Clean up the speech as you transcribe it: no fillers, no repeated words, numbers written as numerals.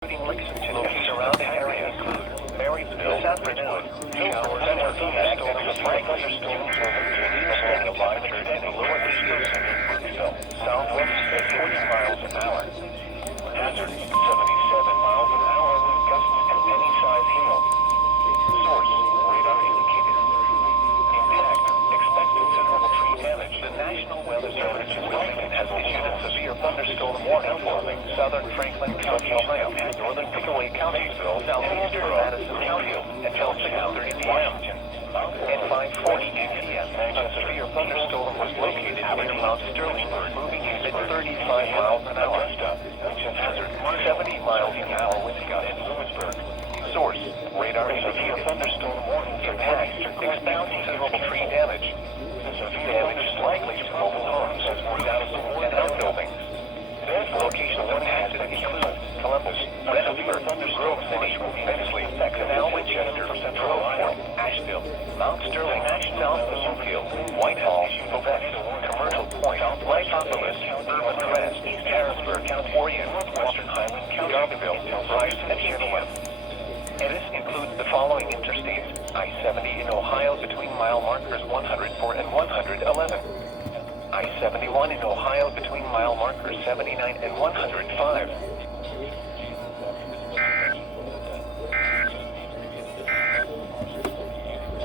Lexington and surrounding areas include Marysville this afternoon. Showers and thunderstorms, light thunderstorms will continue steady monitored in the lower eastern Woodville. Southwest at 40 miles an hour. Hazard 77 miles an hour wind gusts and any size hail. Source radar indicated. Impact expect considerable tree damage. The National Weather Service in Wilmington has issued a severe thunderstorm warning forming southern Franklin County, Ohio, northern Pickaway Countyville, southeastern Madison County, until 6:30 p.m. At 5:40 p.m., a severe thunderstorm was located near Mount Sterlingburg, moving at 35 miles an hour. Hazard 70 miles an hour wind gusts in Lewisburg. Source radar severe thunderstorm warning. Impact expect considerable tree damage. Damage is likely to mobile homes and outbuildings. Locations impacted include Columbus, Rensselaer, Grove City, Bensley, Canal, Winchester, Central Ohio, Asheville, Mount Sterling, South Bloomfield, Whitehall, Quebec, Commercial Point, Lycopolis, Urban Crest, East Harrisburg, Orion, Western Highland, Garberville, Bryce, and Chippewa. And this includes the following interstates: I-70 in Ohio between mile markers 104 and 111. I-71 in Ohio between mile markers 79 and 105.